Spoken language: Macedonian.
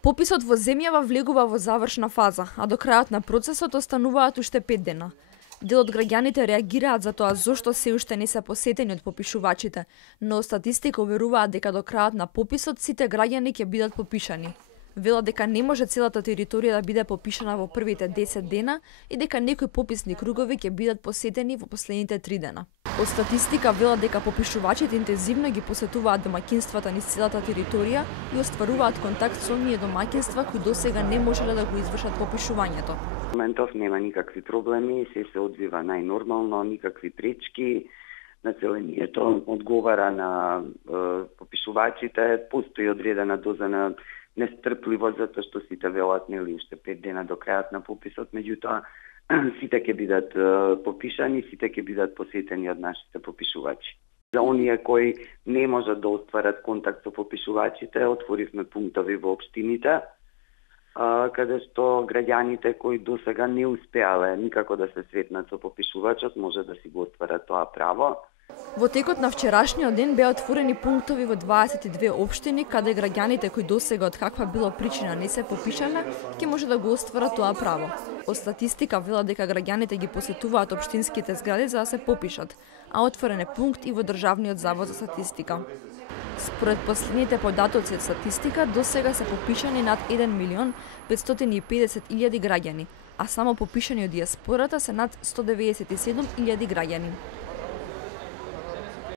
Пописот во земјава влегува во завршна фаза, а до крајот на процесот остануваат уште 5 дена. Дел од граѓаните реагираат за тоа зошто се уште не се посетени од попишувачите, но статистика уверуваат дека до крајот на пописот сите граѓани ќе бидат попишани. Велат дека не може целата територија да биде попишана во првите 10 дена и дека некои пописни кругови ќе бидат посетени во последните 3 дена. Од статистика велат дека попишувачите интензивно ги посетуваат домаќинствата низ целата територија и остваруваат контакт со оние домаќинства кои досега не можеле да го извршат попишувањето. Во моментов нема никакви проблеми, се одвива најнормално, никакви пречки. Населението одговара на попишувачите, постои одредена доза на нестрпливост затоа што сите велат нели уште 5 дена до крајот на пописот, меѓутоа сите ќе бидат попишани, сите ќе бидат посетени од нашите попишувачи. За оние кои не можат да остварат контакт со попишувачите, отворивме пунктови во општините, каде што граѓаните кои досега не успеале никако да се сретнат со попишувачот, може да си го остварат тоа право. Во текот на вчерашниот ден беа отворени пунктови во 22 општини, каде граѓаните кои досега од каква било причина не се попишале, ќе може да го остварат тоа право. Од статистика вела дека граѓаните ги посетуваат општинските згради за да се попишат, а отворен е пункт и во Државниот завод за статистика. Според последните податоци од статистика, досега се попишани над 1.550.000 граѓани, а само попишани од диаспората се над 197.000 граѓани.